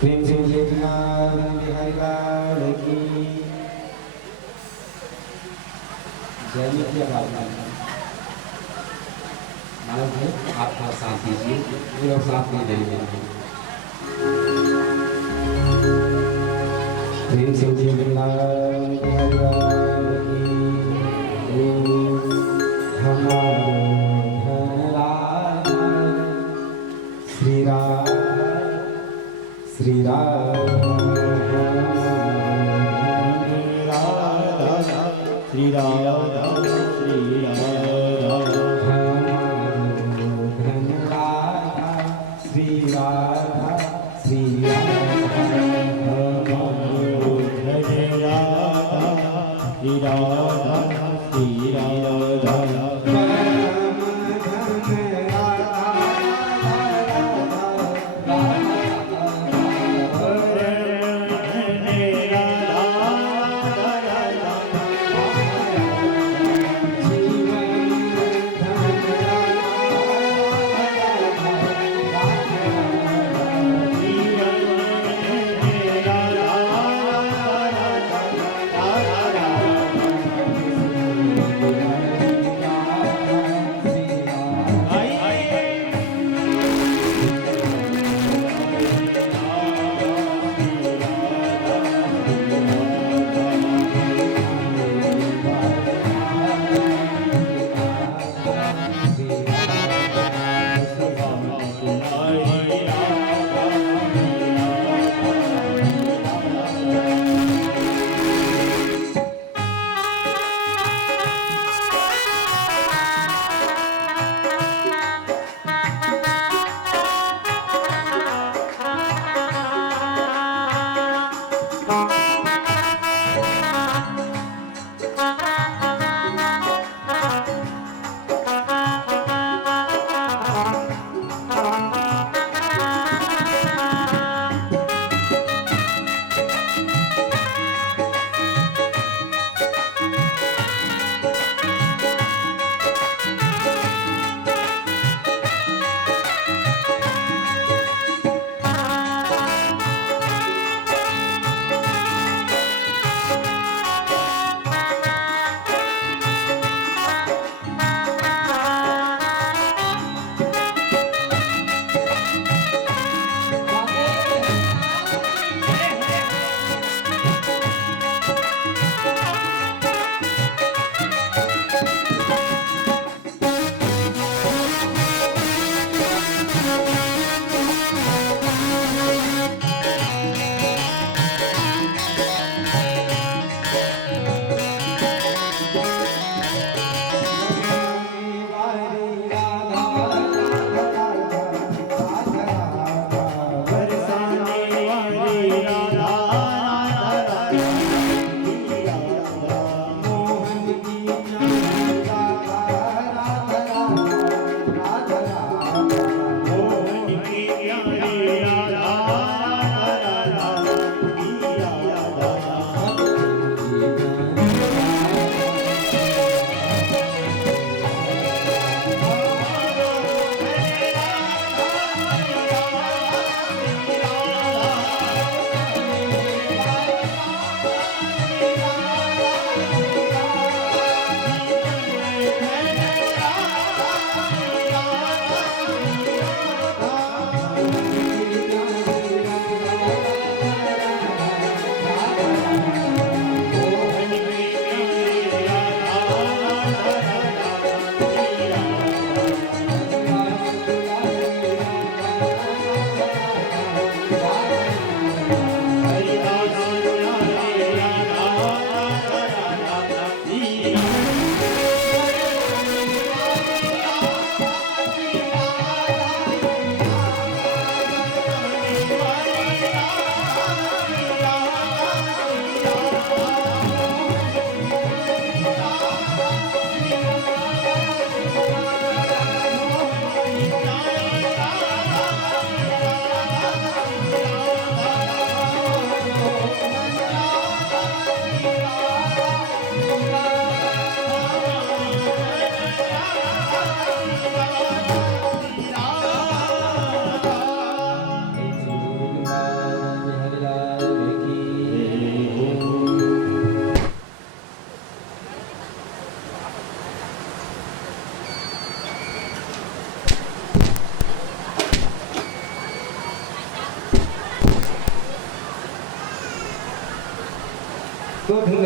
प्रेम से बिहारी लाल की जय। की आप साथ दीजिए, ये लोग साथ नहीं देंगे। प्रेम से बिहारी लाल की हमारे श्री राम श्री राम श्री राम श्री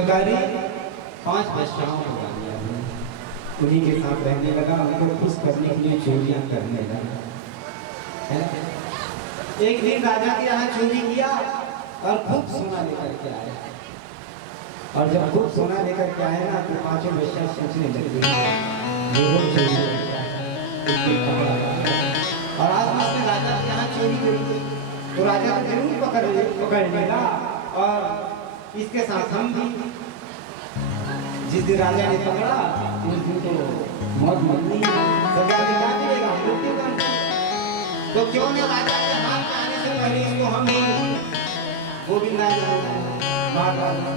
धुंधकारी 5 बच्चाओं को डाल दिया, उन्हीं के साथ रहने लगा, उनको खुश करने के लिए चोरियां करने लगा। एक दिन राजा के यहाँ चोरी किया और खूब सोना लेकर के आया, और जब खूब सोना लेकर के आए ना तो 5 बच्चा सोचने लगे और आसपास में राजा के यहाँ चोरी करी तो राजा को जरूर पकड़ लेगा, और इसके साथ हम भी जिस दिन राजा ने पकड़ा उस दिन तो मौत मिलनी सजा भी क्या मिलेगा, मृत्युदंड। तो क्यों न राजा के हाथ में आने से पहले इसको हम ही गोविंदा मार डाला।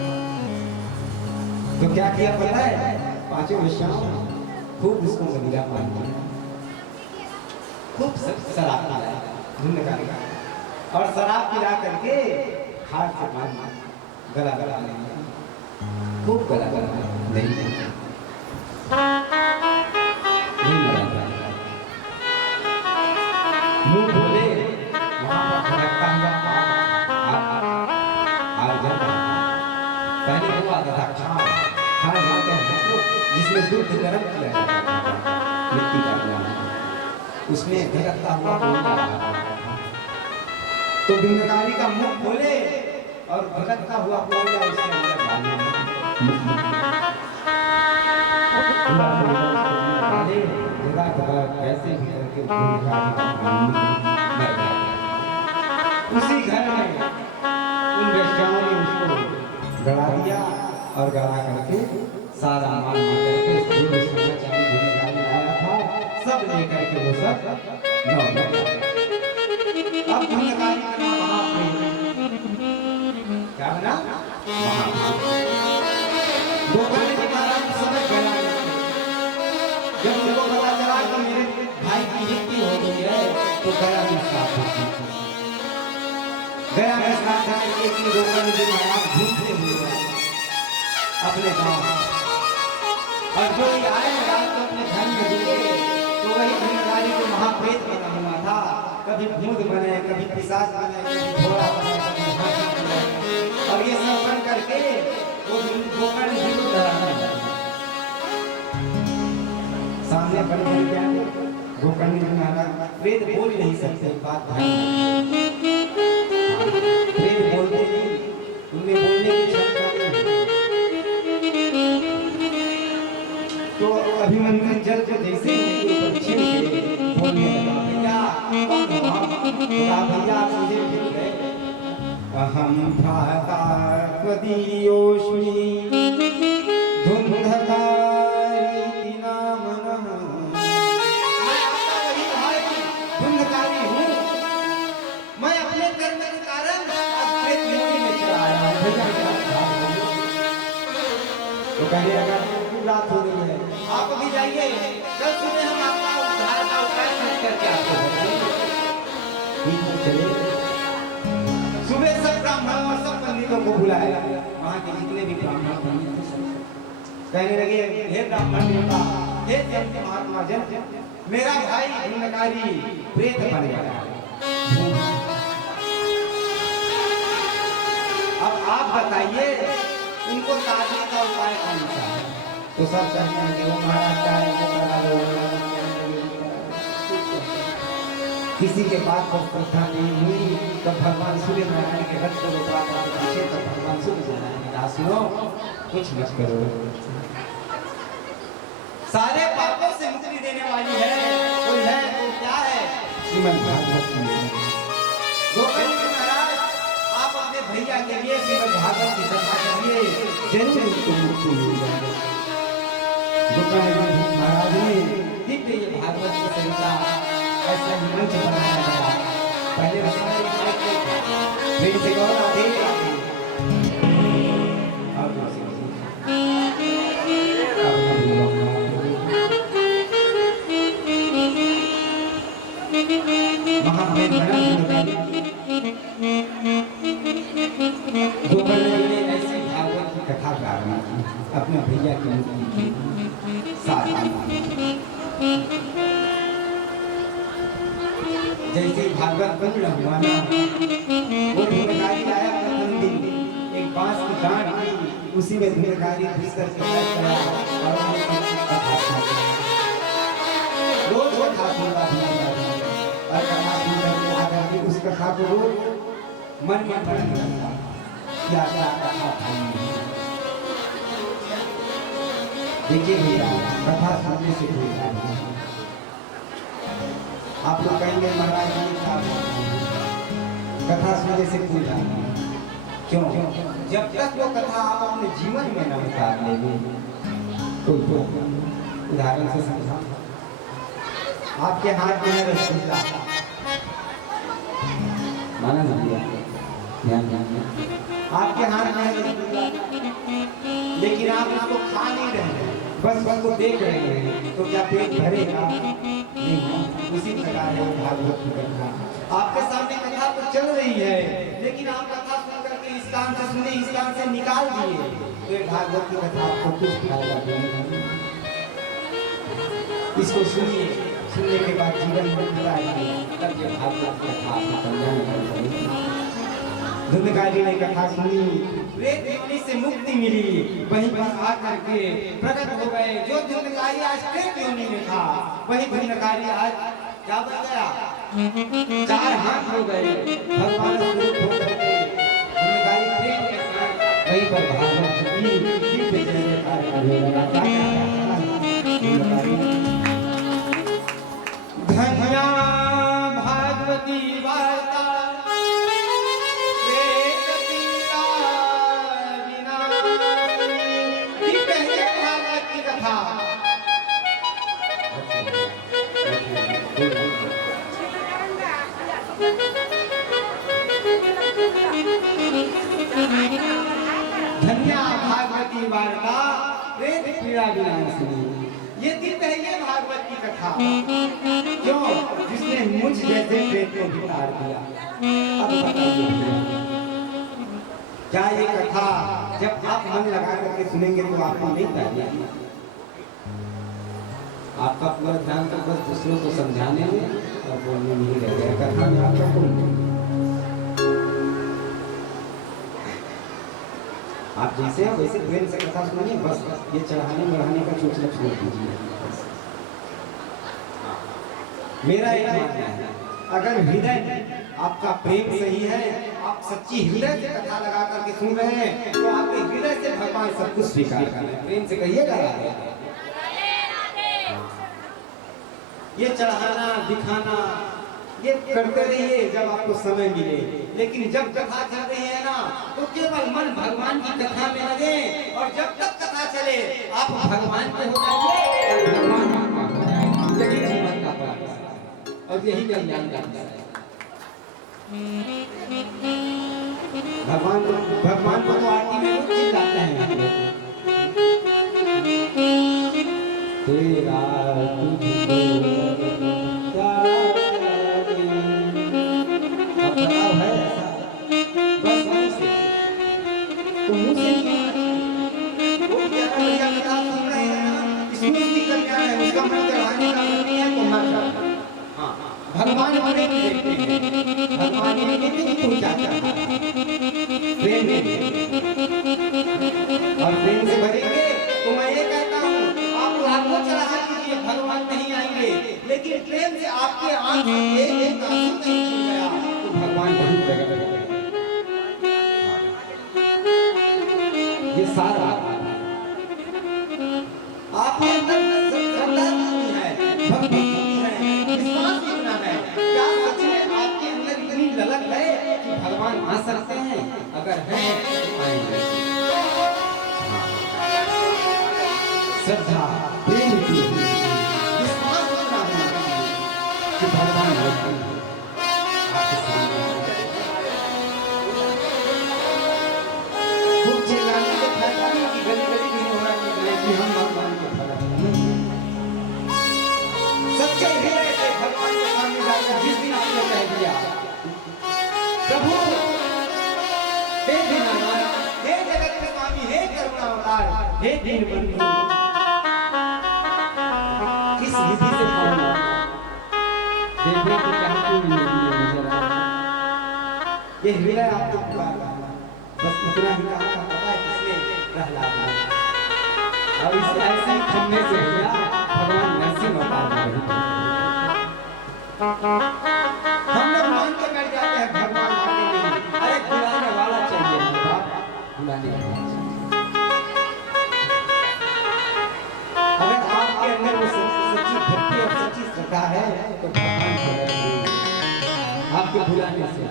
तो क्या किया पता है, 5 वेश्याओं खूब उसको मदिरा पान किया, खूब शराब पिलाया, धुंधकारी और शराब पिला करके हाथ से मार गला गला लेंगे, खूब गला गला नहीं मुंह बोले वहां खड़कता हुआ पहले हुआ था खान मानते हैं जिसमें दूध गर्म किया जाता था, मिट्टी का बना उसमें धड़कता हुआ तो धुंधकारी का मुंह खोले और भटकता हुआ कोयला उसके अंदर डाले, कैसे भी करके उसी घर में उन वेश्याओं ने उसको गड़ा दिया और गड़ा करके सारा माल लेकर के सोना चांदी धुंधकारी आया था सब लेकर के वो सब अब धुंधकारी का महाप्रेम क्या बना, गोपाल जी महाराज समझ गया, जब उनको पता चला कि मेरे भाई की मृत्यु हो गई है तो गया में साथ गया में साथ एक गोपाल जी महाराज घूमते हुए अपने गांव, और जो आए रात को अपने घर में रुके तो वही धुंधकारी को महाप्रेत बना हुआ था, कभी भूत बने, कभी पिशाच बने, कभी घोड़ा बने, कभी हाथी बने, और ये सब बन करके वो गोपाल जी को डराने लगे। सामने बन गया गोपाल जी महाराज प्रेत बोल नहीं सकते, बात प्रेत बोलते नहीं, उनमें बोलने की क्षमता नहीं, तो अभिमन्यु जल को जैसे ही छिड़ के बोलने लगा, भैया भैया मुझे भूल गए, अहम भ्राता त्वदीयोऽस्मि धुंधकारी नामनः, मैं आपका वही भाई धुंधकारी हूँ, मैं अपने कर्म के कारण आज प्रेत मिट्टी में चला आया हूँ, भैया तो कहने लगा रात हो गई है, आप भी जाइए, कल सुबह हम आपका उद्धार का उपाय करके आपको बताएंगे। चलिए सुबह सब ब्राह्मणों और सब पंडितों को बुलाया, वहाँ के जितने भी ब्राह्मण पंडित कहने लगे, हे ब्राह्मण देवता, हे जन महात्मा जन, मेरा भाई धुंधकारी प्रेत बन गया, अब आप बताइए उनको ताजने का उपाय कौन सा है। तो सब कहने लगे वो महाराज किसी के बात पर श्रद्धा नहीं हुई तो भगवान सूर्य नारायण के रथ को पीछे तो भगवान सूर्य नारायण ने कहा सुनो कुछ मत करो, सारे पापों से मुक्ति देने वाली है कोई है तो क्या है, श्रीमद् भागवत गोपाल जी महाराज आप अपने भैया के लिए श्रीमद् भागवत की कथा करिए, जरूर उनको मुक्ति मिल जाएगी। गोपाल जी महाराज ने दिव्य ये भागवत की संहिता ऐसा ही मंच बनाया गया, पहले से गौरा दे महाप्रेम गोपाल जी ने ऐसी भागवत की कथा प्रारंभ की अपने भैया की मुक्ति की साथ जैसे भागवत पूर्ण हुआ ना, वो धुंधकारी आया प्रथम दिन एक बांस की डांट ली उसी में धुनकारी भीतर के बैठ गया और कथा सुना। रोज कथा सुनता और कथा सुनकर के आकर के उस कथा को रोज मन में पढ़ने लगता क्या क्या कथा भाई। देखिए भैया कथा सुनने से कोई लाभ नहीं। आप लोग कहेंगे महाराज जी कथा सुनने से कोई लाभ नहीं। क्यों? जब तक वो कथा आप अपने जीवन में न उतार लेंगे तो उदाहरण से समझा आपके हाथ में है रसगुल्ला माना ना आपके हाथ में है रसगुल्ला लेकिन आप उसको खा नहीं रहे हैं बस को देख रहे हैं तो क्या पेट भरेगा? नहीं। उसी प्रकार है भागवत की कथा आपके सामने कथा तो चल रही है लेकिन आप कथा सुन करके इस कान से सुने इस कान से निकाल दिए तो ये भागवत की कथा आपको कुछ फायदा नहीं। इसको सुनिए सुनने के बाद जीवन में बिताइए तब ये भागवत की कथा आपको समझाने में पड़ेगी। धुनकारी ने कथा सुनी प्रेत योनि से मुक्ति मिली वहीं पर आकर के प्रकट हो गए जो धुनकारी आज प्रेत योनि में था वही धुनकारी आज क्या बन गया? 4 हाथ हो गए भगवान स्वरूप हो करके धुनकारी प्रेम के साथ वहीं पर भागवत की दिव्य जय कार्य करने लगा। धन्या भागवती वार्ता धन्या भागवती वार्ता प्रेत पीड़ा विनाशिनी। ये दिन है ये भागवत की कथा क्यों जिसने मुझ जैसे प्रेत को भी तार दिया। अब बताइए क्या ये कथा जब आप मन लगा करके सुनेंगे तो आपको नहीं तारिया? आपका पूरा ध्यान तो बस दूसरों को समझाने में और बोलने में ही रह गया। कथा में आपका कोई आप जैसे हैं वैसे प्रेम से कथा सुनिए बस ये चढ़ाने बढ़ाने का सोचना छोड़ दीजिए। मेरा एक मानना है अगर हृदय आपका प्रेम सही है आप सच्ची हृदय से कथा लगा करके सुन रहे हैं तो आपके हृदय से भगवान सब कुछ स्वीकार करें। प्रेम से कहिएगा ये चढ़ाना दिखाना ये करते रहिए जब आपको समय मिले लेकिन जब कथा चल रही है ना तो केवल मन भगवान की कथा में लगे और जब तक कथा चले आप भगवान के हो जाएंगे और भगवान आपका हो जाएगा। यही जीवन का पर्पस है और यही कल्याण का है। भगवान को तो आरती में रोज चिल्लाते हैं तेरा तुझको है ऐसा बस मुंह से तो मुंह से वो क्या भैया कथा सुन रहे हैं ना इसमें निकल क्या है उसका मन चढ़ाने का नहीं है तुम्हारा। हाँ भगवान हमें देखते हैं भगवान हमें नहीं पहुंचाता प्रेम और प्रेम से भरेंगे तो मैं ये कहता हूँ आप लाखों चढ़ा दीजिए भगवान नहीं आएंगे लेकिन प्रेम से आपके आंख से एक आंसू नहीं छूट गया तो भगवान बहुत जगह ये सारा आपके अंदर श्रद्धा नहीं है भक्ति नहीं है विश्वास नहीं है क्या सच में आपके अंदर इतनी ललक है कि भगवान आ सकते हैं? अगर है तो आएंगे। श्रद्धा प्रेम की विश्वास होना कि भगवान होते हैं आपके सामने। खूब चिल्लाने के फायदा नहीं कि गली-गली भी हो रहा है कि हम भगवान के भक्त हैं। सच्चे हृदय से भगवान के सामने जाकर जिस दिन आपने कह दिया प्रभु हे दीनानाथ हे जगत के स्वामी हे करुणावतार हे दीनबंधु किस विधि से बोलूं देखने को चाहती हूँ ये हृदय आपको पुकार रहा है बस इतना ही कहा था पता है किसने प्रहलाद ने। और इस ऐसे ही खन्ने से भैया भगवान नरसिंह अवतार में हम लोग मान के बैठ जाते हैं भगवान आगे नहीं, अरे बुलाने वाला चाहिए बाप, बुलाने वाला चाहिए। अगर आपके अंदर वो सच्ची भक्ति और सच्ची श्रद्धा है तो भगवान को आपके बुलाने से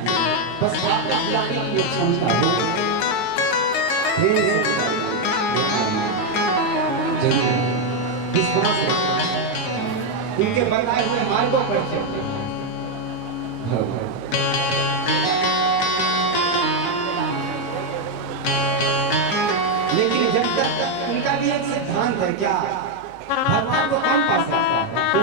बस आपके बुलाने की क्षमता हो, विश्वास इनके बताए हुए मार्गों पर चलते। लेकिन जब तक उनका भी एक सिद्धांत है क्या, भगवान को कौन पा सकता है? तो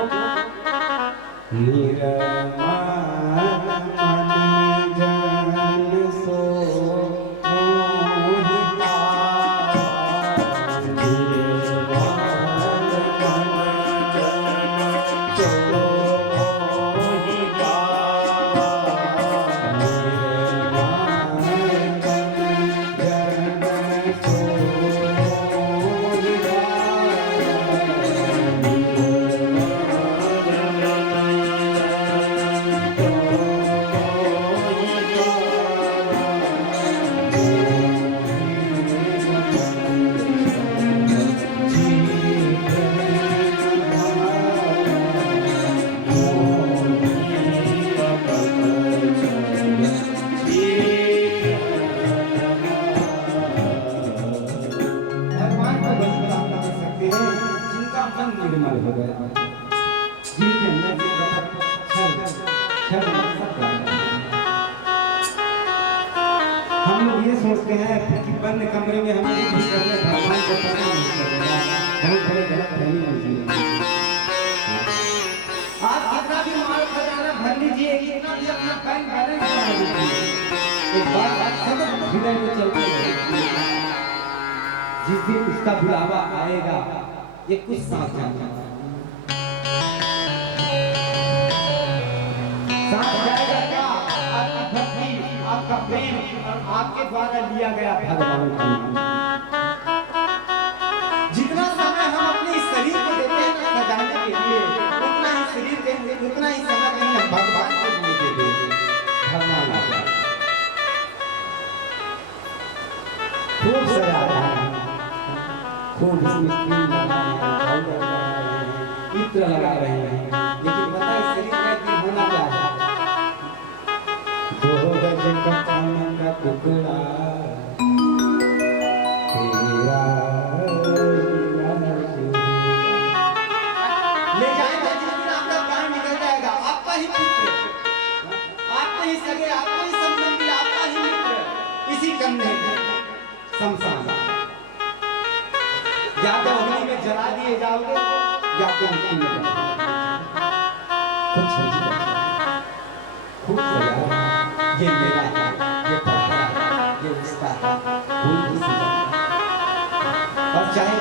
हम लोग ये सोचते हैं कि बंद कमरे में हम भगवान को पता नहीं चलेगा, बहुत बड़े गलत फहमी होती है। आप कितना भी माल खजाना भर लीजिए, कितना भी अपना बैंक बैलेंस बना लीजिए, एक बात सब हृदय में चलती है, जिस दिन उसका बुलावा आएगा ये कुछ साथ जाएगा क्या? आपकी भक्ति, आपका प्रेम और आपके द्वारा लिया गया भगवान का जितना समय हम अपने शरीर को देते हैं सजाने के लिए, उतना ही शरीर देंगे, उतना ही समय देंगे हम भगवान के लिए दे देंगे। भगवान आता खूब सजा रहा है, खूब इसमें क्रीम लगा रहे हैं, पाउडर लगा रहे हैं, इत्र लगा रहे हैं, लेकिन पता है शरीर में होना क्या है? का टुकड़ा तेरा ले जाएगा, जिस दिन आपका प्राण निकल जाएगा, आपका ही पुत्र, आपका ही सगे, आपका ही संबंधी, आपका ही मित्र इसी कंधे में शमशान, या तो अग्नि में जला दिए जाओगे या तो मिट्टी में कुछ खूब ये मेरा है, ये पढ़ा है, ये उसका है, और चाहे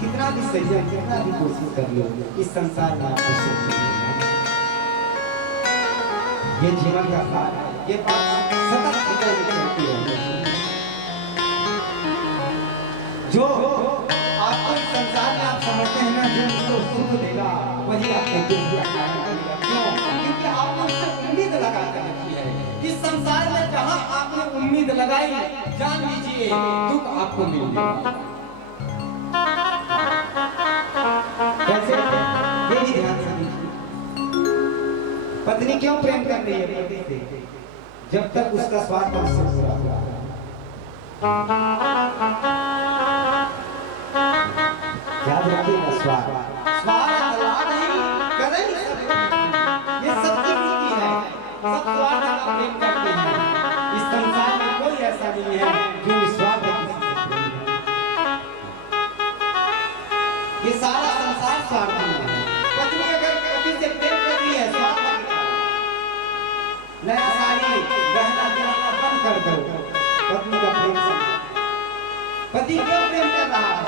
कितना भी सही है, कितना भी कोशिश कर लो, इस संसार में आपको सुख नहीं मिलेगा। ये जीवन का सार है, ये बात सतत हृदय में चलती है। जो आपको इस संसार में आप समझते हैं ना, जो उसको सुख देगा वही आपको दुख देगा। क्यों? क्योंकि आपने उससे उम्मीद लगा कर रखी है। इस संसार में जहां आपने उम्मीद लगाई, जान लीजिए दुख आपको मिल जाएगा। कैसे? ये भी ध्यान से देखिए, पत्नी क्यों प्रेम कर रही है पति से? जब तक उसका स्वार्थ उससे पूरा हुआ। याद रखिएगा, स्वार्थ नहीं करें, ये सबकी नीति है, सब स्वार्थ का प्रेम करते हैं। इस संसार में कोई ऐसा नहीं है जो निस्वार्थ किसी से प्रेम करे। ये सारा संसार स्वार्थी है। पत्नी अगर पति से प्रेम कर रही है, स्वार्थ नया साड़ी गहना दिलाना बंद कर दो, पत्नी का प्रेम से। पति क्यों प्रेम कर रहा है?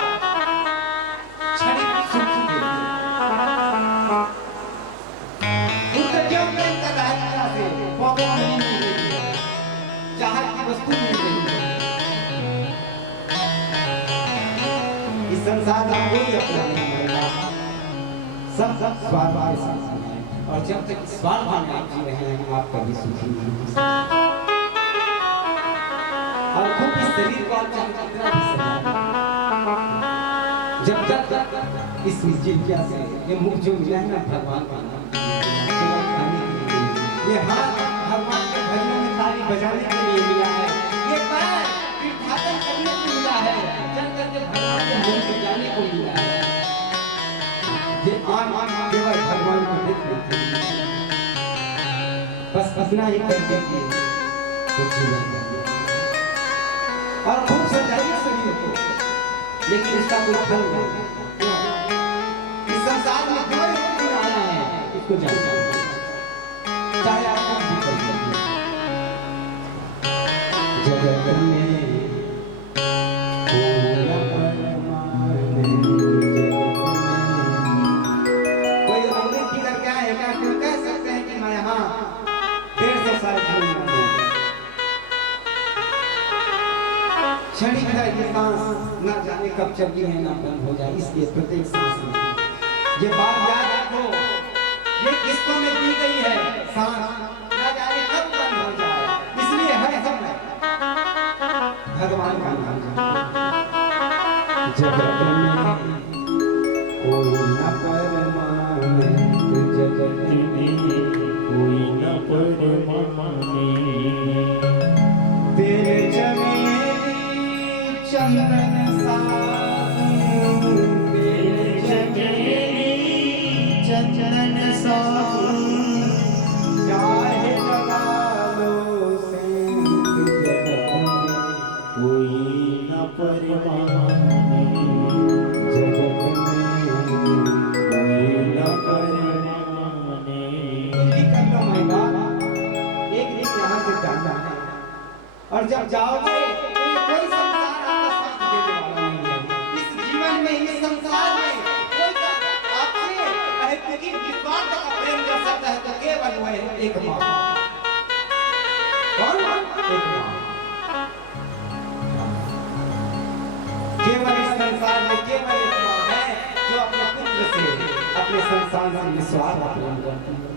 क्षणिक सुख के लिए। पुत्र क्यों प्रेम कर रहा है पिता से? पौधों में नहीं मिल रही है, चाहत की वस्तु मिल रही है। इस संसार में कोई अपना नहीं मरेगा, सब स्वार्थ के साथ हैं। और जब तक स्वार्थ में आप जी रहे हैं आप कभी सुखी नहीं हो सकते। और खुद इस शरीर को आप चाहे कितना भी सजाएं, जब तक इस जिज्ञा से ये मुख जो मिला है ना भगवान का नाम केवल खाने के लिए, ये हाथ भगवान के भजनों में ताली बजाने के लिए मिला है, ये पैर तीर्थयात्रा करने को मिला है, चल करके भगवान के मंदिर में जाने को मिला है, ये आँख केवल भगवान को देखने के लिए, बस इतना ही कर देंगे तो जीवन और खूब सजाइए शरीर को, लेकिन इसका कोई फल नहीं। क्यों? इस संसार में जो व्यक्ति आया है इसको जानता है, चाहे आप कुछ भी कर लीजिए। जगत में कोई अमृत पी करके आएगा तो कह सकते हैं कि मैं यहाँ 150 साल जीऊंगा। क्षणिक है ये सांस, ना जाने कब चलती है ना बंद हो जाए, इसलिए प्रत्येक सांस में ये बात याद रखो, ये किस्तों में दी गई है सांस, ना जाने कब बंद हो जाए, इसलिए हर समय भगवान का नाम जपो। जगत में कोई न परमाने, जगत में कोई न परमाने, तेरे चमेली चंदन सावन, तेरे चमेली चंदन सावन, चाहे लगा लो सेंध, जगत में कोई न परमाने, जगत में कोई न परमाने। तुम भी कर लो माई बाप, एक दिन यहाँ से जाना है और जब जाओगे कोई संसार आपका साथ देने वाला नहीं है। इस जीवन में इस संसार में कोई आपसे अरे क्योंकि निस्वार्थ का प्रेम कर सकता है तो केवल वह है एक माँ। कौन? एक माँ। केवल इस संसार में केवल एक माँ है जो अपने पुत्र से अपने संसार से निस्वार्थ प्रेम करती है।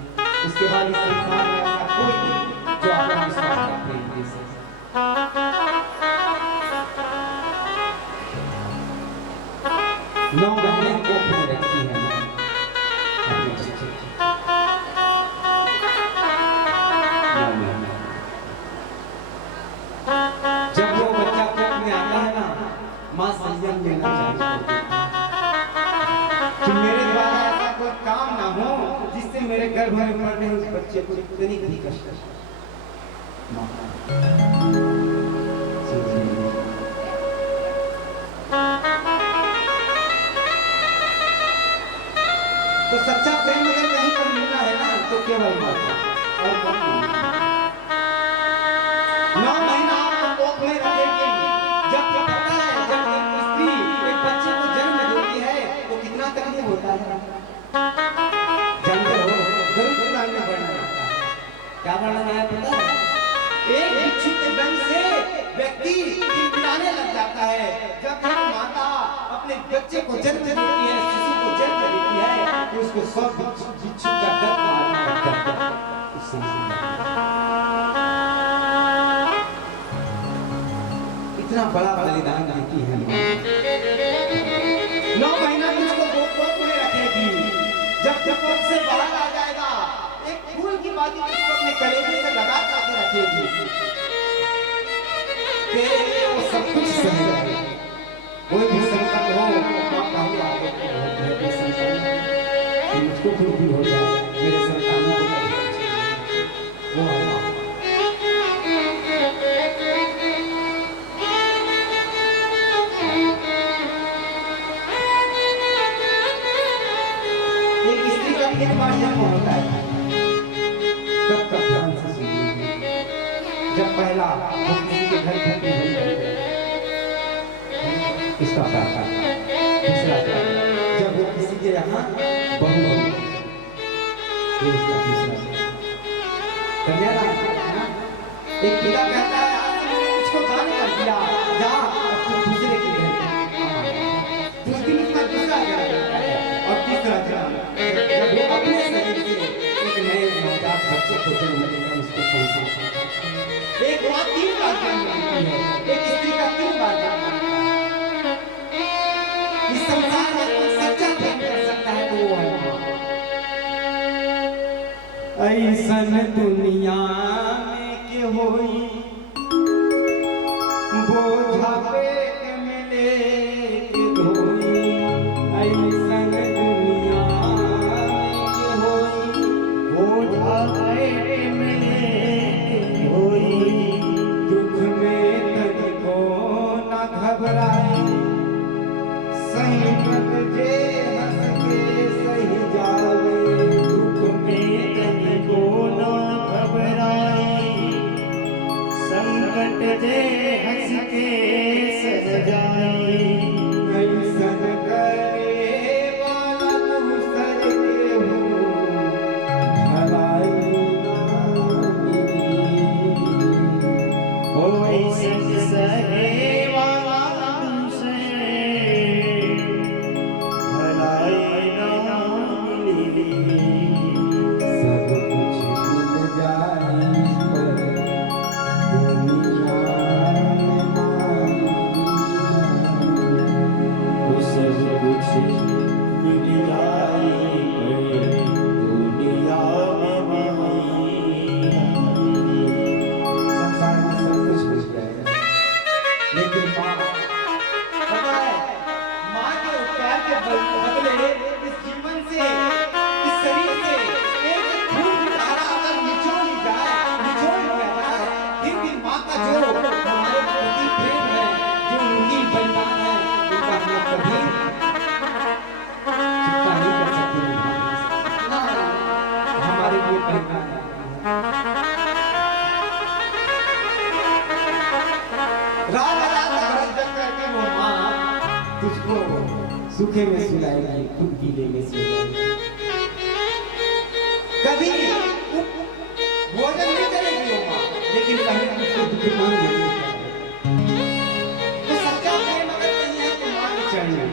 उसके बाद इस संसार में ऐसा कोई नहीं जो अपना निस्वार्थ प्रेम दे सके। 9 महीने कोख में रखती है अपने बच्चे, 9 महीने। जब वो बच्चा कोख में आता है ना, माँ संयम लेना चाहिए कि मेरे द्वारा ऐसा कोई काम ना हो जिससे मेरे गर्भ में मरने उस बच्चे को इतनी कष्ट है। तो सच्चा प्रेम अगर कहीं पर मिलना है ना तो केवल माता और पत्नी। 9 महीना आपको कोख में रखेगी। जब पता है जब एक स्त्री एक बच्चे को जन्म देती है तो कितना तकलीफ होता है जानते हो? गरुड़ पुराण में वर्णन आता है। क्या वर्णन है पता है? एक बिच्छू के डंक से व्यक्ति गिड़गिड़ाने लग जाता है। जब एक माता अपने बच्चे को जन्म देती है, शिशु को जन्म देती है, तो उसको सब बिच्छू का दर्द मालूम पड़ता है। इतना बड़ा बलिदान देती है। 9 महीना उसको कोख में रखेगी। जब कोख से बाहर आ जाएगा, एक फूल की बाती उसको अपने कलेजे से लगा के रखेगी। तेरे लिए वो सब कुछ सही है। कोई भी संकट हो, माँ पहले आगे हो जाए संकट, मुझको कुछ भी हो जाए, मेरे संतानों को वो है माँ। एक स्त्री का कितनी बार जन्म होता है? कब ध्यान से सुनिए। जब पहला वो किसी के घर भर्ती हुई है, इसका पहला दूसरा जब वो किसी के यहाँ बहू हुई, ये इसका दूसरा कन्यादान। एक पिता कहता है आज मैंने मुझको दान कर दिया, जा अब तू दूसरे के घर बच्चे को जन्म देगा, उसको संसार। एक माँ 3 बार जन्म देती है, एक स्त्री का 3 बार जन्म होता है। इस संसार में कोई सच्चा प्रेम कर सकता है तो वो है माँ। ऐसन दुनिया में के होई बोझा पेट में लेके धोई, ऐसन दुनिया में के होई बोझा पेट में लेके धोई, दुख में तनिको न घबराई, संकट जे हंस के सही जावे, दुख में तनिको न घबराई, संकट जे हंस के सह जाई, ऐसन करे वाला दूसर के हो भलाई ना मिली, ओ ऐसन सहे वाला दूसर भलाई ना मिली, सब कुछ मिल जाए पर दुनिया में माई, वो सब कुछ मिल जाए पर दुनिया में माई। संसार में सब कुछ मिल जाएगा, लेकिन माँ पता है, माँ के प्यार के बदले इस जीवन से, इस शरीर से एक खून की धारा अगर निचोड़ जाए, निचोड़ लिया जाए, फिर भी माँ का जो हमारे प्रति प्रेम है, जो उनकी बलिदान है, उनका हम कभी चुकता नहीं कर सकते हैं। हमारे लिए बलिदान है। रात रात भर जग करके वो माँ तुझको सूखे में सुलाएगी, खुद गीले में सुलाएगी, कभी भोजन नहीं करेगी वो माँ, लेकिन कहीं तुझको दुखमान नहीं करेगी। तो सच्चा प्रेम अगर नहीं है तो माँ की चरण में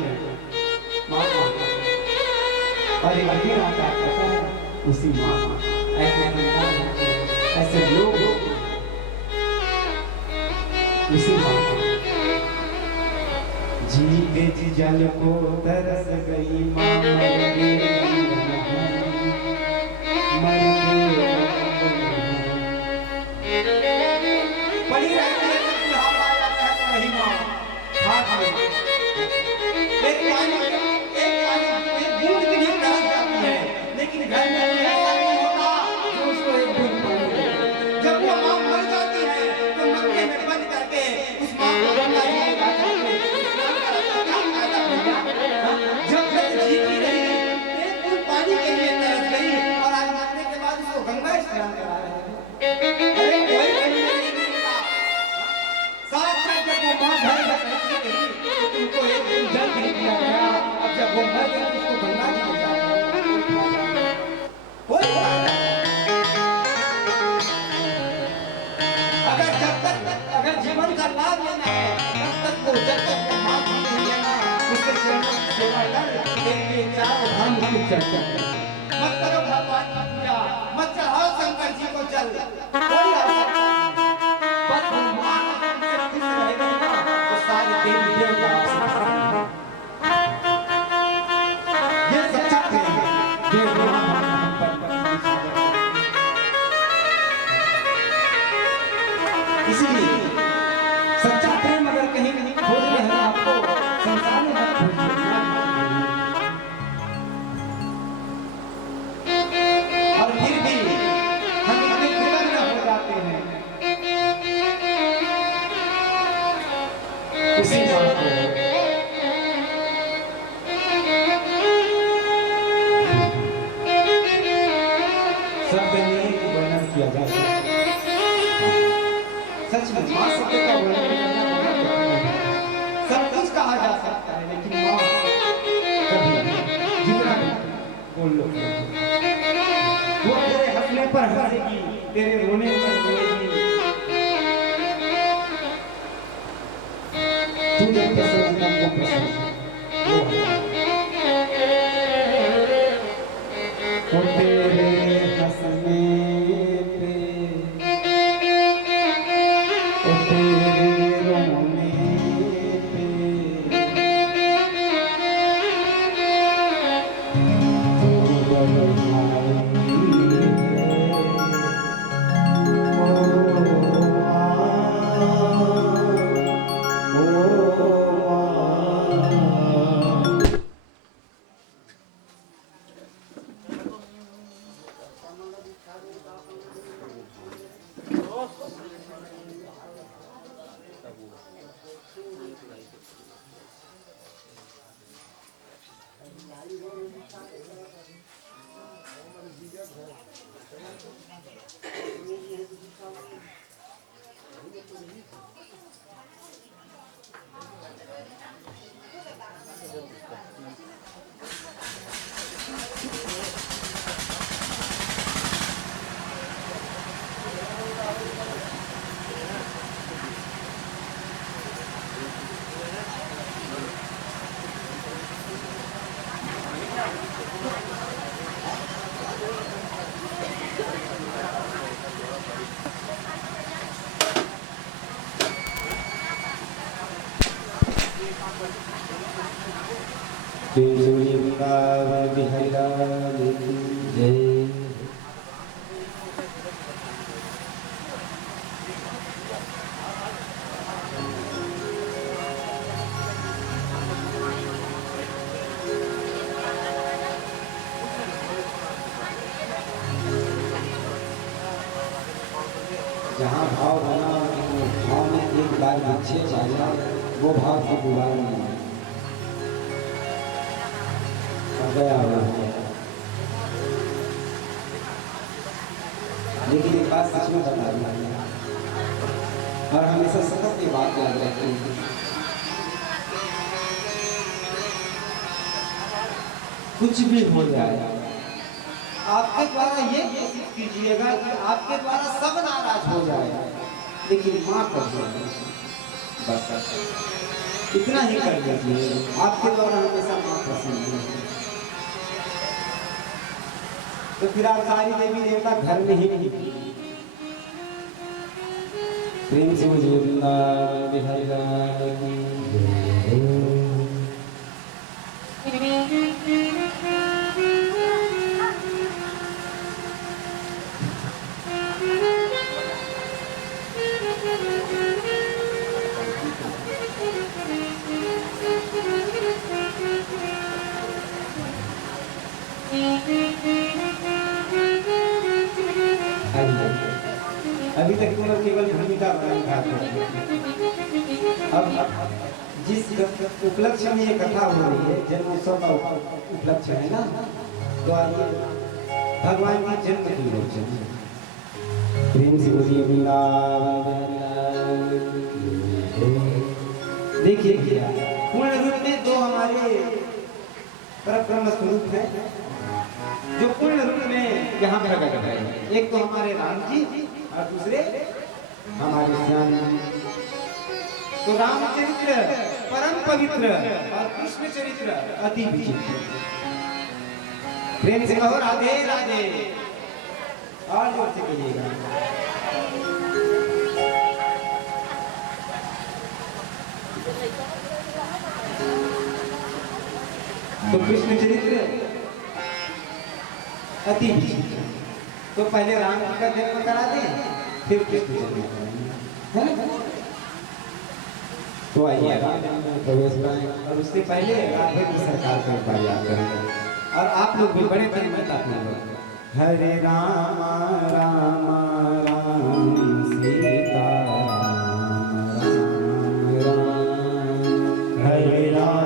माँ और एक अभी आता है उसी माँ, ऐसे लोग उसी माँ जीते जी जल को तरस गई माँ, मर गए पड़ी रहती है, जब बुढ़ापा आ जाता है तो वही माँ हाथ में एक बूंद के लिए तरस जाती है, लेकिन घर में ऐसा नहीं होता जो उसको एक बूंद पानी दे। जब वो माँ मर जाती है तो मक्के में बंद करके उस माँ को गंगा जी में डाल देते हैं। जब तक जीती रही एक बूंद पानी के लिए तरस गई और आज मरने के बाद उसको गंगा स्नान करा रहे हैं। अरे कोई नहीं मिलता साथ में, जब वो माँ घर घर रहती रही तो तुमको एक दिन जल नहीं दिया गया, अब जब वो मर गई तो उसको गंगा जी में जाना कोई अगर जब तक अगर जीवन का लाभ लेना है तब तक वो, जब तक वो माँ जी नहीं लेना उसके सेवा कर, एक चार धाम की चर्चा मत करो भगवान की पूजा, मत चढ़ाओ शंकर जी को जल, कोई आवश्यकता नहीं, बस भगवान से खुश रहेगी ना तो सारे देवी देवता ये सच्चा प्रेम है। इसलिए सच्चा प्रेम अगर कहीं कहीं खोजने है आपको, संसार में मत खोजिए, और फिर भी हम इतने कृतज्ञ हो जाते हैं उसी बात को। शब्द में वर्णन किया जा सकता है, सच में माँ शब्द का वर्णन करना बहुत कठिन है। सब कुछ कहा जा सकता है लेकिन माँ प्रेम से बोलिए वृंदावन बिहारी लाल की जय। जहाँ भाव बना भाव में एक बार अच्छे चाहिए वो भाव की दीवार नहीं है। अब गया हुआ है। लेकिन एक बात सच में बता रही है और हमेशा सतत ये बात याद रखती है। कुछ भी हो जाए आपके द्वारा ये कोशिश कीजिएगा कि आपके द्वारा सब नाराज हो जाए लेकिन माँ कर दो बस इतना ही कर लीजिए। आपके द्वारा हमेशा माँ प्रसन्न है तो फिर आप सारी देवी देवता घर में ही नहीं। प्रेम से मुझे वृंदावन बिहारी लाल की जय। अभी तक तुम लोग केवल भूमिका बना था। अब जिस उपलक्ष्य में ये कथा हो रही है जन्मोत्सव का उपलक्ष्य है ना तो आइए भगवान की जन्म की रोचन प्रेम से बोलिए वृंदावन। देखिए क्या पूर्ण रूप में दो हमारे परब्रह्म स्वरूप है जो पूर्ण रूप में यहाँ प्रकट है। एक तो हमारे राम जी और दूसरे हमारे श्याम जी। तो रामचरित्र परम पवित्र और कृष्ण चरित्र अति विचित्र। प्रेम से कहो राधे राधे और जोर से कहिएगा। तो कृष्ण चरित्र अति विचित्र। तो पहले राम जी का जन्म करा दें फिर कृष्ण जन्म कराएंगे है ना। तो आइए प्रवेश कराएं और उससे पहले राधे की सरकार का बात याद करेंगे और आप लोग भी बड़े बड़े मत अपना लोग हरे राम राम राम सीता राम हरे राम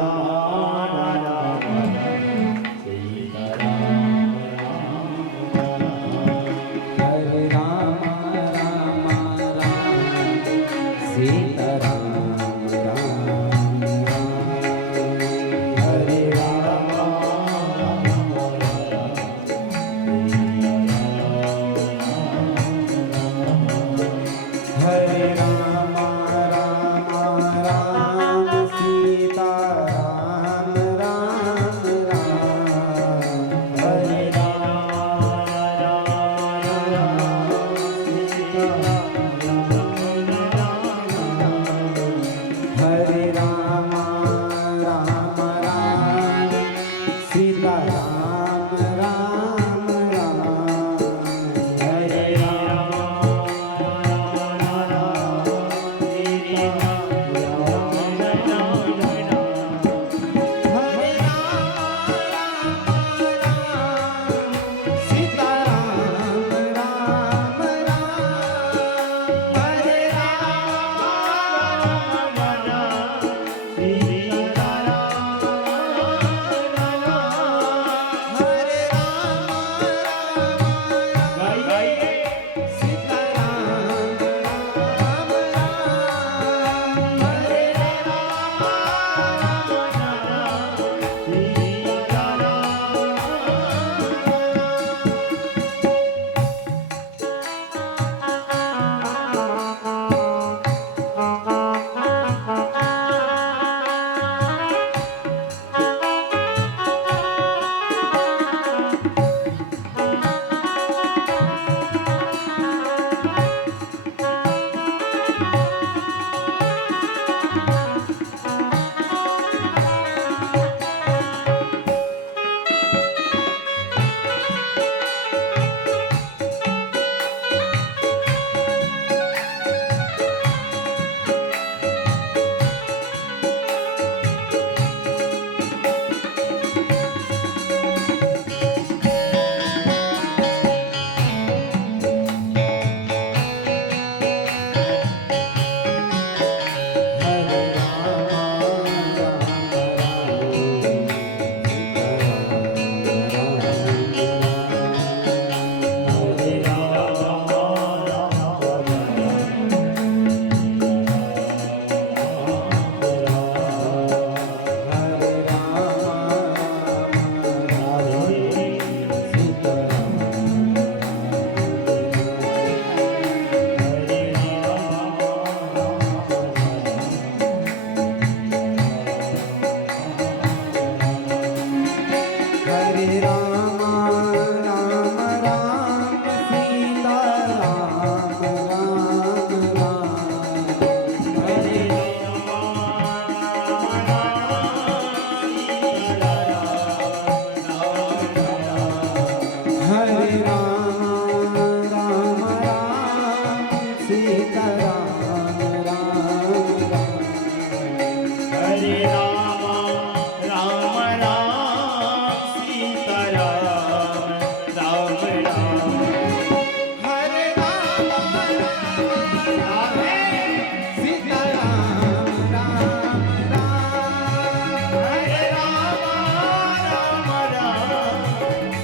हरे राम राम राम सीता राम राम राम हरे हरे राम राम राम सीता राम राम राम हरे राम राम राम सीता राम राम राम हरे राम राम सीता राम राम राम हरे राम राम राम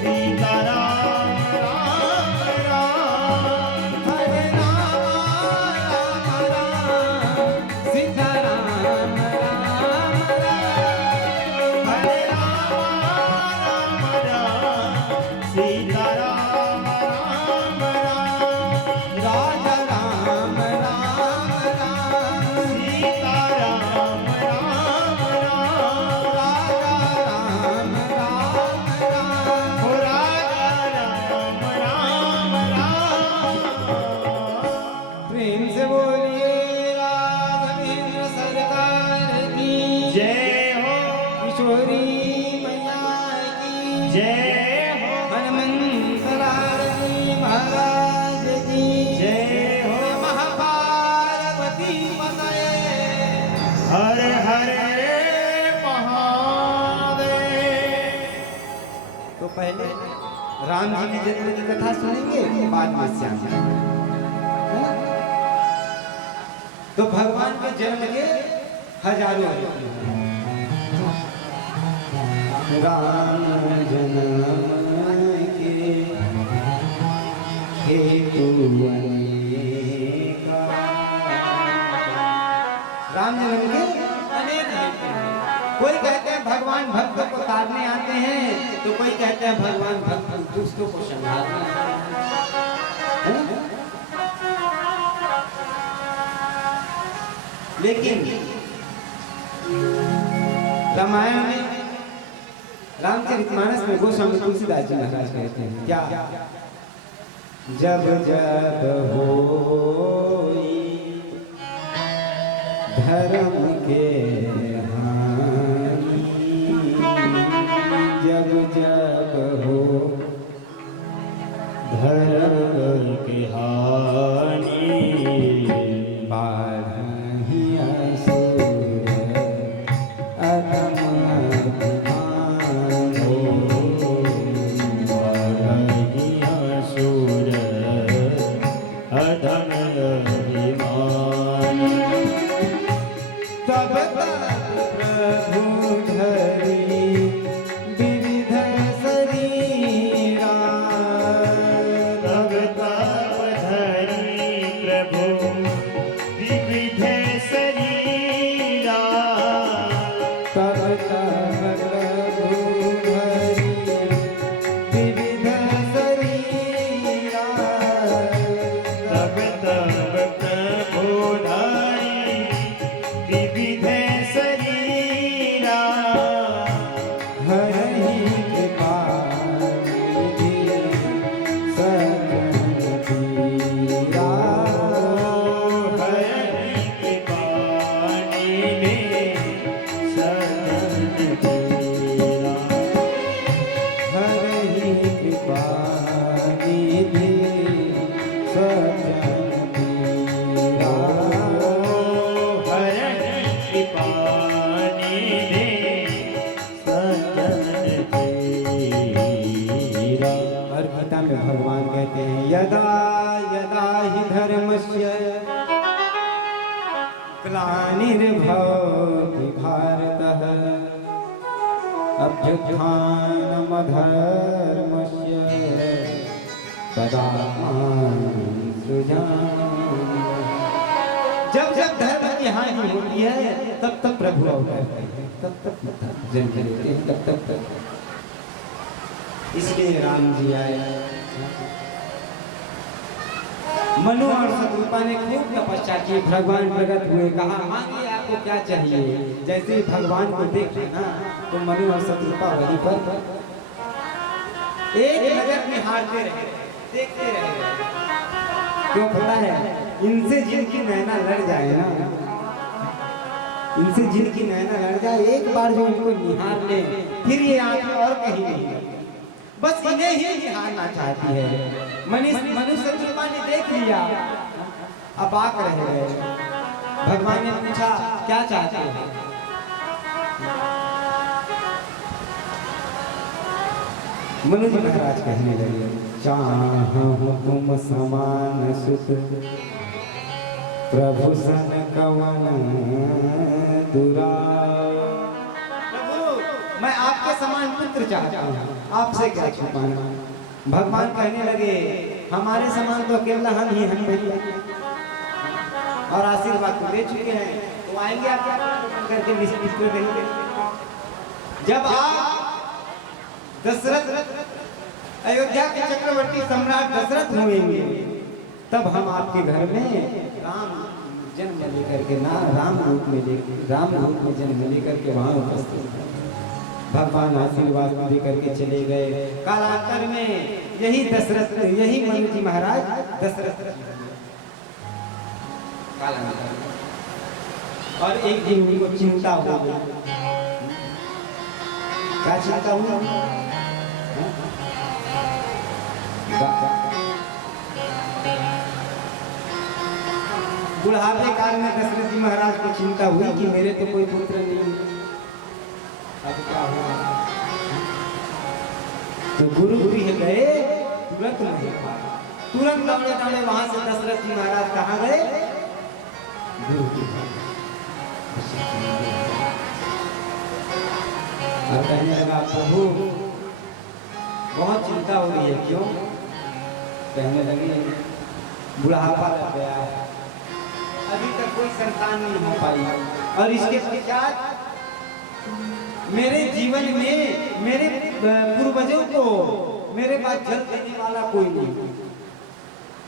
सीता राम राम राम हरे राम राम राम सीता राम राम राम हरे राम राम राम सीता राम राम राम राजा राम राम राम सीता राम राम राम राजा राम राम राम हो राजा राम राम राम प्रेम से बोलिए राघवेंद्र सरकार की जय हो किशोरी मैया की जय हो हनुमंत लाल महाराज की जय हो महापार्वती माताए हर हरे महादेव। तो पहले राम जी की जन्म की कथा सुनेंगे बाद में श्याम जी है ना? तो भगवान के जन्म के हजारों राम जन्म के हेतु अनेका राम जन्म के अनेक हेतु हैं। कोई कहते हैं भगवान भक्त को तारने आते हैं तो कोई कहते हैं भगवान भक्त दुष्टों को संभालने आते हैं। है ना? लेकिन रामायण में रामचरितमानस में गोस्वामी तुलसीदास जी महाराज कहते हैं क्या जब जब होई धर्म के हानि जब जब हो धर्म की हानि बाढ़हि असुर अधम अभिमान असुर अधम अभिमान तब प्रभु धरी विविध शरीरा तब तप धरी प्रभु विविध शरीरा तब प्रभु धरी विविध शरीरा तब प्रभु धरी विविध शरीरा हरि कृपा निधि सज्जन पीरा हरि कृपा निधि सज्जन पीरा हरि कृपा निधि सज्जन पीरा हरि कृपा निधि सज्जन पीरा। और गीता में भगवान कहते हैं यदा यदा हि धर्मस्य ग्लानिर्भवति भारतः अभ्युत्थानमधर्मस्य तदात्मानं सृजामि। जब जब धर्म की हानि होती है तब तब प्रभु अवतार करते हैं, तब तब जन्म लेते हैं, तब तब इसलिए राम जी आए। मनु और शत्रुपा ने खूब तपस्या की, भगवान प्रकट हुए, कहा मांगिए आपको क्या चाहिए। जैसे ही भगवान को देख लेना तो मनु और शत्रुपा वहीं पर एक नजर निहारते रहे, देखते रहे। क्यों पता है? इनसे जिनकी नैना लड़ जाए ना, इनसे जिनकी नैना लड़ जाए, एक बार जो इनको निहार ले, फिर ये आंखें और कहीं नहीं, बस इन्हें ही निहारना चाहती है। मनुष्य शत्रुपा ने देख लिया, अबाक रह गए। भगवान ने पूछा क्या चाहते हैं? मनु जी महाराज कहने लगे, चाहूं तुम समान सुत प्रभु सन कवन दुराय। प्रभु मैं आपके समान पुत्र चाहता हूँ, आपसे क्या छुपाना। भगवान कहने लगे, हमारे समान तो अकेला हम ही हैं और आशीर्वाद तो दे चुके हैं, तो आएंगे आप करके निश्चित रहेंगे। जब आप दशरथ अयोध्या के चक्रवर्ती सम्राट दशरथ होंगे, तब हम आपके घर में राम जन्म लेकर के ना राम रूप में जन्म लेकर के वहां उपस्थित हैं। भगवान आशीर्वाद दे करके चले गए। कालांतर में यही मनु जी महाराज दशरथ कालांतर, और एक दिन उनको चिंता हो गई। क्या चिंता हुई? बुढ़ापे काल में दशरथ जी महाराज को चिंता हुई कि मेरे तो कोई पुत्र नहीं, अब क्या हुआ? तो गुरु गृह गए, तुरंत नहीं पाया। तुरंत दौड़े वहां से दशरथ जी महाराज कहाँ गए? गुरु गृह। और कहने लगा, प्रभु बहुत चिंता हो रही है। क्यों? कहने लगे, बुढ़ापा लग गया है, अभी तक कोई संतान नहीं हो पाई, और इसके पश्चात मेरे जीवन में मेरे पूर्वजों को मेरे बाद जल देने वाला कोई नहीं।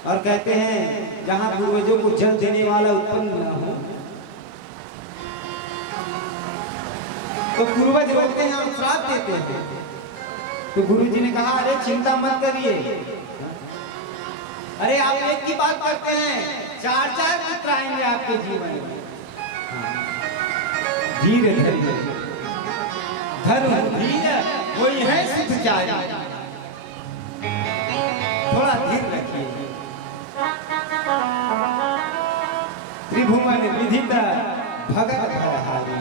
और कहते हैं जहां पूर्वजों को जल देने वाला उत्पन्न न हो, तो पूर्वज रोकते हैं और श्राप देते हैं। तो गुरु जी ने कहा, अरे चिंता मत करिए, अरे आप एक की बात करते हैं, 4 पुत्र आएंगे आपके जीवन में। धीरे धीरे धर्म धीर कोई है सिद्ध चारी, थोड़ा धीर रखिए। त्रिभुवन विदित भगत भरहारी,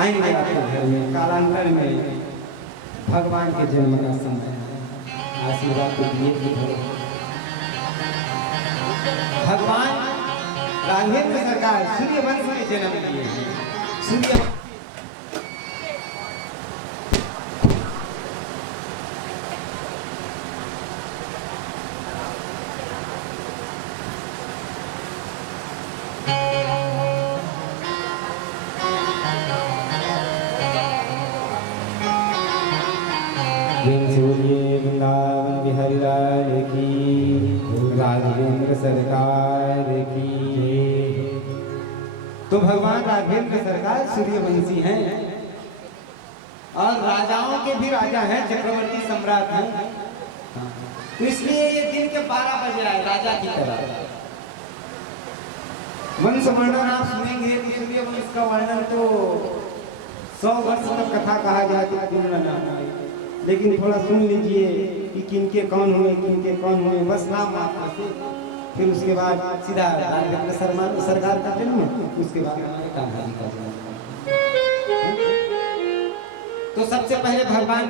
आएंगे आपके घर में। कालांतर में भगवान के जन्म का समय, आशीर्वाद को दिए। भगवान राघवेंद्र सरकार सूर्यवंश में जन्म लिए। सूर्य वृंदावन बिहारी लाल की, राघवेंद्र सरकार की। तो भगवान राघवेंद्र सरकार सूर्यवंशी हैं और राजाओं के भी राजा हैं, चक्रवर्ती सम्राट हैं। तो इसलिए ये दिन के 12 बजे आए राजा की तरह। वंश वर्णन आप सुनेंगे तो सूर्यवंश का वर्णन तो 100 वर्ष तक कथा कहा जाती, लेकिन थोड़ा सुन लीजिए कि किनके कौन हुए, बस नाम मात्र से। फिर उसके बाद सीधा राघवेंद्र सरकार का जन्म, उसके बाद हमारे कान्हा जी का जन्म। तो सबसे पहले भगवान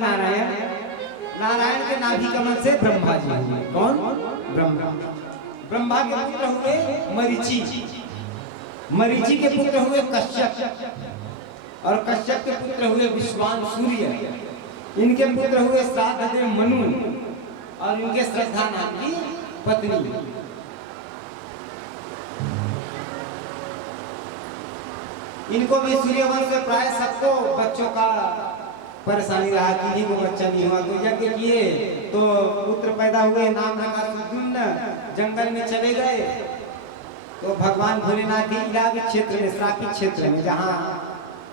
नारायण के नाभि कमल से ब्रह्मा जी हुए। कौन? ब्रह्मा के पुत्र हुए मरीचि के पुत्र हुए कश्यप, और कश्यप के पुत्र हुए विश्वान सूर्य। इनके पुत्र हुए साधदेव मनु, और इनके श्रद्धा नाम की पत्नी। इनको भी सूर्यवंश में प्राय सबको बच्चों का परेशानी रहा, किसी को बच्चा नहीं हुआ, तो यज्ञ किए तो पुत्र पैदा हुए, नाम रखा सुदुम्न। जंगल में चले गए तो भगवान भोलेनाथ के इलाके क्षेत्र में, श्रापित क्षेत्र में, जहाँ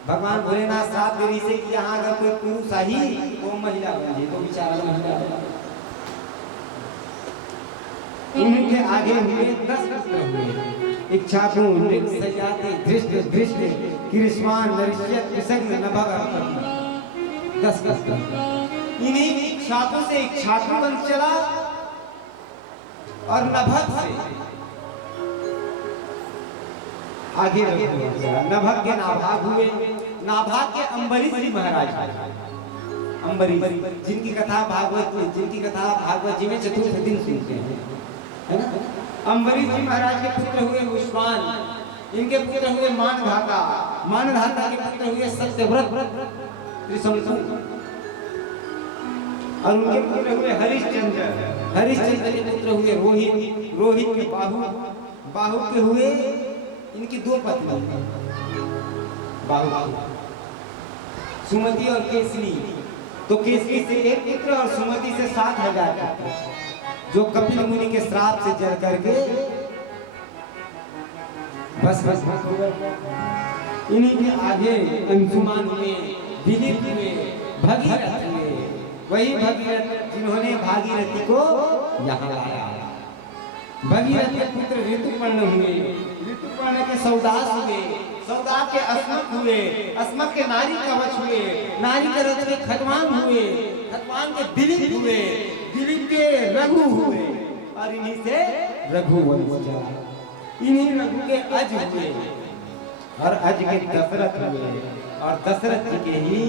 भगवान भोलेनाथ साथ दे से कि यहाँ अगर कोई पुरुष आई वो महिला बन जाए तो बेचारा महिला बन। उनके आगे हुए 10 पुत्र हुए, इच्छाकु, नृग, सजाति, धृष्ट, धृष्ट, कृष्मान, नरिष्यत, कृषज्ञ, नभग, 10 इन्हीं इच्छाकु से इच्छाकु वंश चला और नभग से आगे नभग के नाभाग हुए, नाभाग के अम्बरीश जी महाराज, अम्बरीश जिनकी कथा भागवत जी में चतुर्थ दिन सुनते हैं, है ना। अम्बरीश जी महाराज के पुत्र हुए उष्मान, इनके पुत्र हुए मानधाता, मानधाता के पुत्र हुए सत्यव्रत, त्रिशंकु, और उनके पुत्र हुए हरिश्चंद्र, हरिश्चंद्र के पुत्र हुए रोहित, रोहित के बाहु, बाहु के हुए इनकी 2 पत्नी, बाहु, सुमति और केसरी। तो केसरी से 1 पुत्र और सुमति से 7,000 जो कपिल मुनि के श्राप से जल करके बस इन्हीं के आगे अंशुमान हुए, दिलीप हुए, भगीरथ हुए, वही भगीरथ जिन्होंने भागीरथी को यहाँ लाया। भगीरथ के पुत्र ऋतुपर्ण हुए, ऋतुपर्ण के सौदास हुए, सौदास के अस्मक हुए, अस्मक के नारी कवच हुए, नारी कवच के खटवान हुए, खटवान के दिलीप हुए, दिलीप के रघु हुए, और इन्हीं से रघु वंश चला। इन्हीं रघु के अज हुए और अज के दशरथ हुए, और दशरथ जी के ही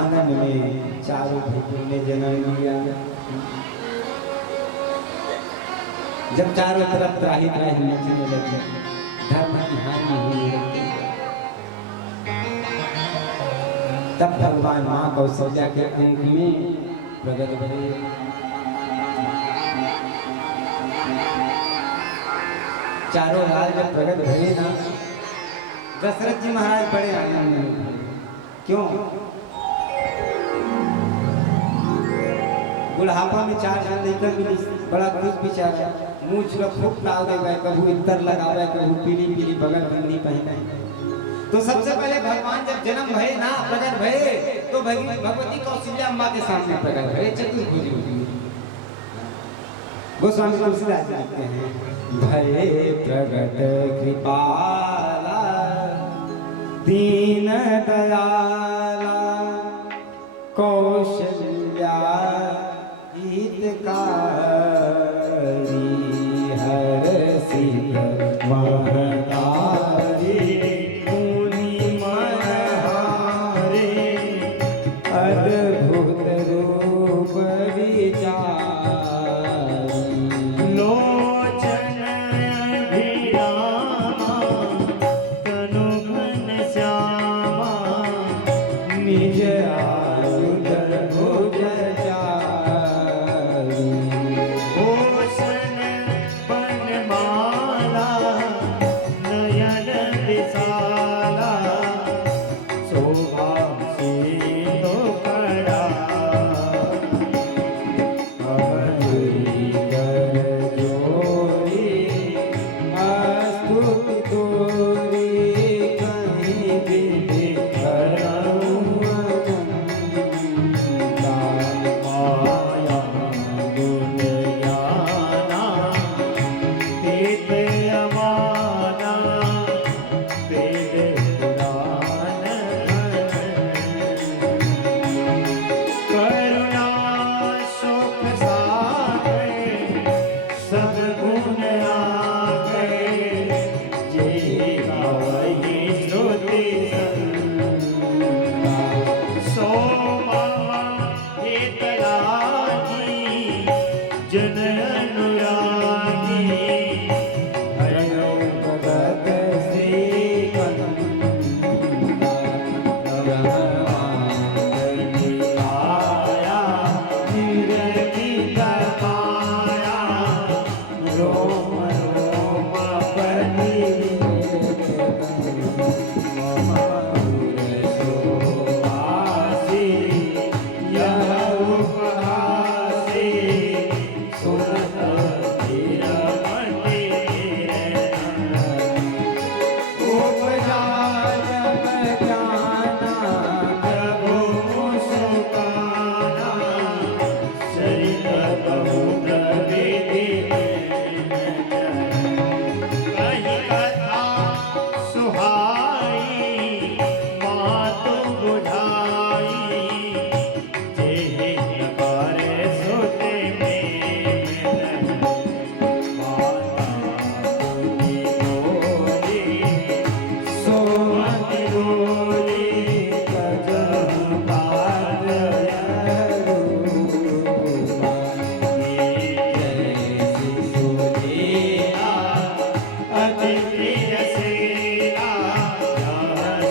आंगन में चारों भाइयों ने जन्म लिया। जब चारों तरफ त्राही त्राही मचने लगी, धर्म की हानि होने लगी, तब भगवान माँ कौशल्या के अंक में प्रकट भये। चारों लाल जब प्रकट भये ना, दशरथ जी महाराज बड़े आनंद में। क्यों? बुढ़ापा में 4 जन लेकर मिली, बड़ा खुश बेचारा, मुँह छुरा खूब ताव दे गए, कभू इतर लगावे, कभू पीली पीली बगल बंदी पहने। तो सबसे पहले भगवान जब जन्म भये ना, प्रकट भये, तो भगवती कौशल्या अम्बा के सामने प्रकट भये चतुर्भुज। गोस्वामी तुलसीदास जी लिखते हैं, भये प्रकट कृपाला दीन दयाला कौशल्या हितकारी हरषित महतारी मुनि मनहारे अद्भुत रूप विचारी लोचन अभिरामा तनु घनश्यामा निज आयुध भुज चारी पानी बोले कजम कादया रूपा जैसी सुनेला अति प्रिय सेला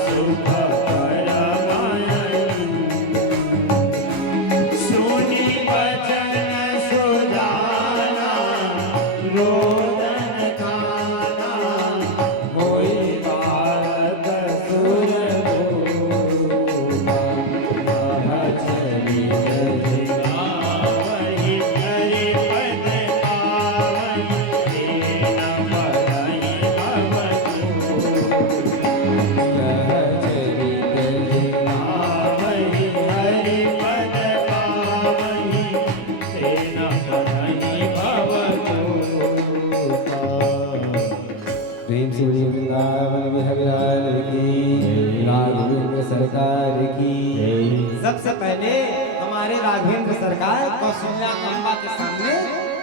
सुख परमानंद सुनी वचन सुजाना रोदन खाना होई बालक सुर महचरी वही हरि पद पावई तेन पदई प्रेम से बोलिए वृंदावन बिहारी लाल की, राघवेंद्र सरकार की। सबसे पहले हमारे राघवेंद्र सरकार कौशल्या अम्बा के सामने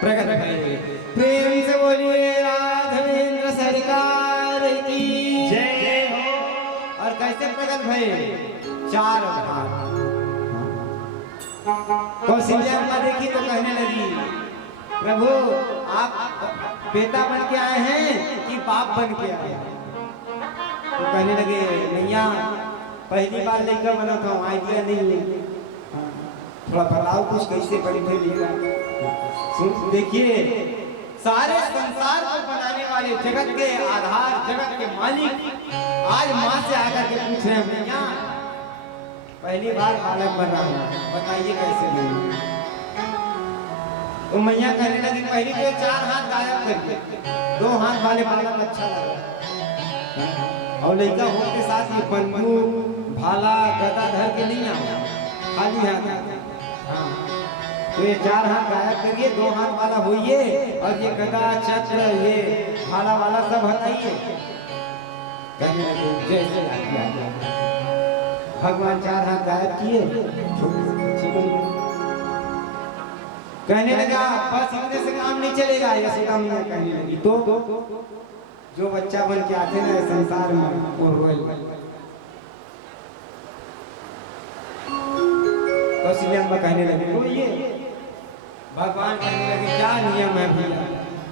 प्रकट भये। प्रेम से बोलिए राघवेंद्र सरकार की जय हो। और कैसे प्रकट भये? 4 भाग। कौशल्या अम्बा देखी तो कहने लगी, प्रभु आप बेटा बन के आए हैं कि बाप बन के आए हैं? तो कहने लगे, नैया पहली बार लड़का बना था, आइडिया नहीं, थोड़ा बताओ कुछ कैसे बड़ी भैया। सुन देखिए, सारे संसार को बनाने वाले, जगत के आधार, जगत के मालिक आज माँ से आकर के पूछ रहे हैं, नैया पहली बार बालक बन रहा हूँ, बताइए कैसे बनूं? तो मैया कहने लगी, पहली तो 4 हाथ गायब करके 2 हाथ वाले बालक अच्छा लगा, और लड़का होने के साथ ये बंदूक भाला गदा धर के नहीं आया, खाली हाथ। हाँ, तो ये 4 हाथ गायब करिए, 2 हाथ वाला होइए, और ये गदा चक्र ये भाला वाला सब हटाइए। कहने लगे, जैसे भगवान 4 हाथ गायब किए, कहने लगा बस इतने से काम नहीं चलेगा। यशोदा मैया कहने लगी, तो जो बच्चा बन के आते ना संसार में वो रोए। कौशल्या अम्बा कहने लगी, रोइए। भगवान कहने लगे, क्या नियम है भैया,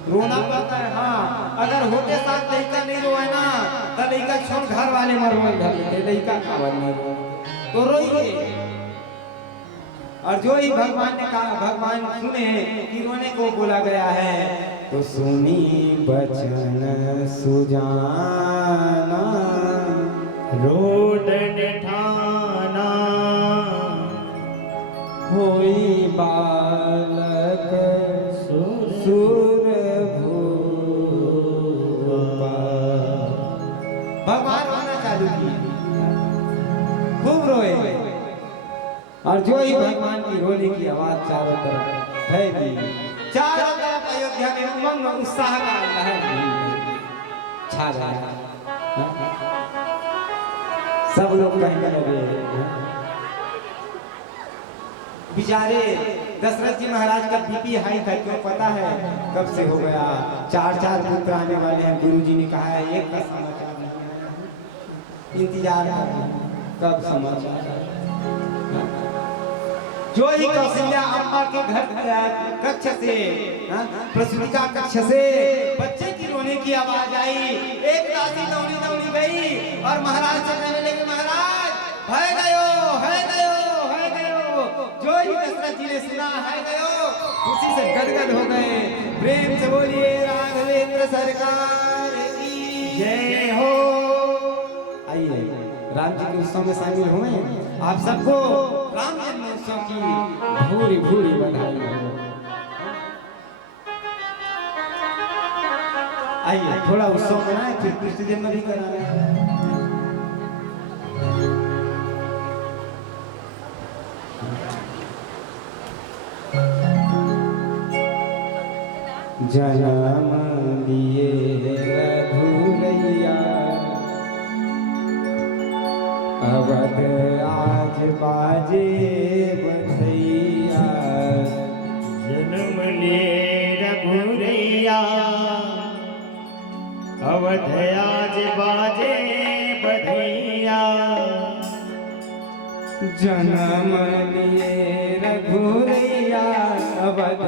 रोना पड़ता है। हाँ, अगर होते साथ लड़का नहीं रोए ना तो लड़का छोड़ घर वाले मर लड़का खावर नहीं रोए तो रोइए। और जो ही भगवान ने कहा, भगवान सुने कि रोने को बोला गया है, तो सुनी बचन सुजाना रोदन ठाना होई बालक सुरभूपा। भगवान रोना चालू किए, खूब रोए, और जो ही भगवान की रोने की आवाज चारों तरफ फैली, चारों तरफ अयोध्या में उमंग उत्साह का लहर छा गया। सब लोग कहने लगे, बेचारे दशरथ जी महाराज का बीपी हाई था, क्यों पता है कब से हो गया, 4 पुत्र आने वाले हैं। गुरुजी ने कहा है एक का समाचार नहीं आया, इंतजार कब समाचार। जो ही कौशल्या अम्बा के घर कक्ष से, प्रसूतिका कक्ष से बच्चे की रोने की आवाज आई, एक दासी दौड़ी दौड़ी गई और महाराज से कहने लगी, महाराज है गयो, है गयो, है गयो। जो ही दशरथ जी ने सुना है गयो, उसी से गदगद हो गए। प्रेम से बोलिए राघवेंद्र सरकार की जय हो। आइए राम जी के उत्सव में शामिल हुए, आप सबको राम जन्मोत्सव की भूरी भूरी बधाई हो। आइए थोड़ा उत्सव मनाए, फिर कृष्ण जन्म भी कराए। जन्म लिए रघुरैया, अवध आज बाजे बधैया। जन्म ले रघुरैया, अवध आज बाजे बधैया। बधैया जन्म लिए रघुरैया अवध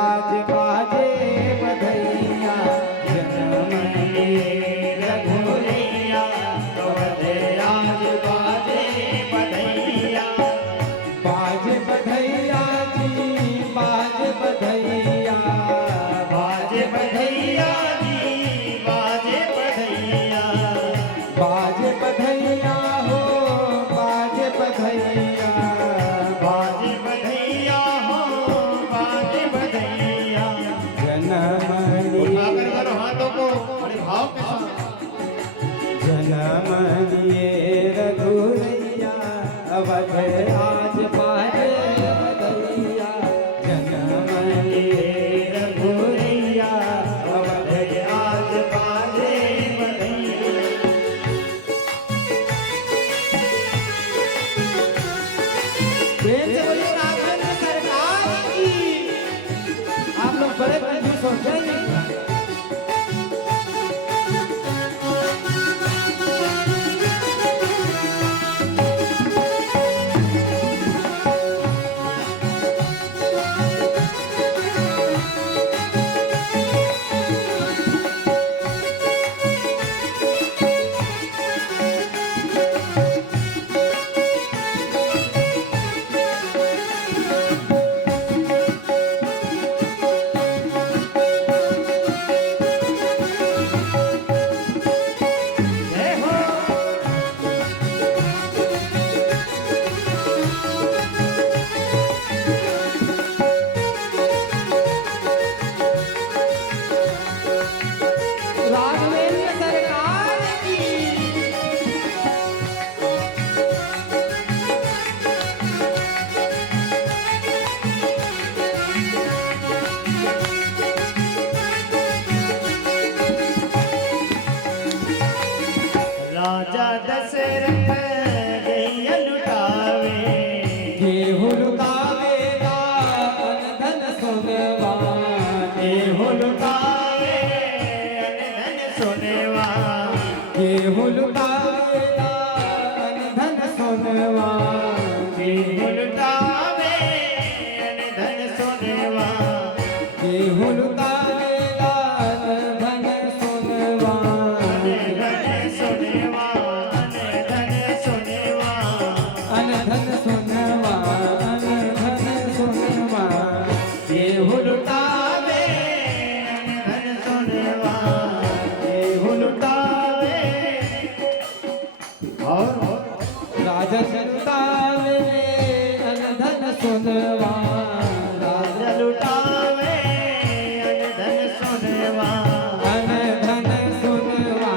आज बाजे बधैया जन्म लिए रघुरैया अवध आज बाजे बधैया बाजे बधैया जी बाजे बधैया बाजे बधैया जी बाजे बधैया बाजे बधैया हो बाजे बधैया बाजे बधैया हो बाजे बधैया जन्म उठाकर करो हाथों को बड़े भाव के साथ जन्म लिए रघुरैया अवध आज बाजे बधैया जन्म लिए रघुरैया अवध आज बाजे बधैया राघवेंद्र सरकार की आप लोग बड़े कंजूस होते हैं जय हो राघवेंद्र सरकार की राजा दशरथ गैया लुटावे गेहूं लुटावेगा धन सोनवा गेहूं लुटावे धन सोनेवा गेहूं लुटावेगा धन सोनवा गेहूं लुटावे धन सोनेवा गेहूं लुटावेगा धन सोनवा धन सोनेवा धन सोनेवा अन धन सोनवा अन धन सोनवा गेहूं लुटावे धन सोनेवा गेहूं लुटावे और राजा लुटावे अन धन सोनवा राजा लुटावे धन सोनेवा अन धन सोनवा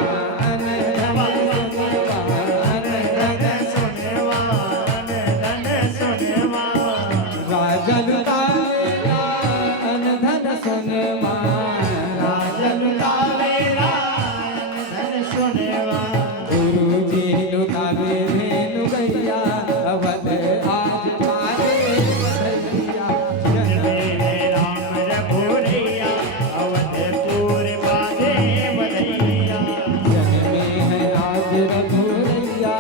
अन धन सोनवा अन धन सोनेवा धन सोनेवा राजा लुटावेगा अन धन सोनवा राजा लुटावेला धन सोनेवा गुरु जी लुटावे धेनु गैया अवध आज बाजे बधैया मेरे राम रघुरैया अवधपुर बाजे बधैया जन में है आज रघुरैया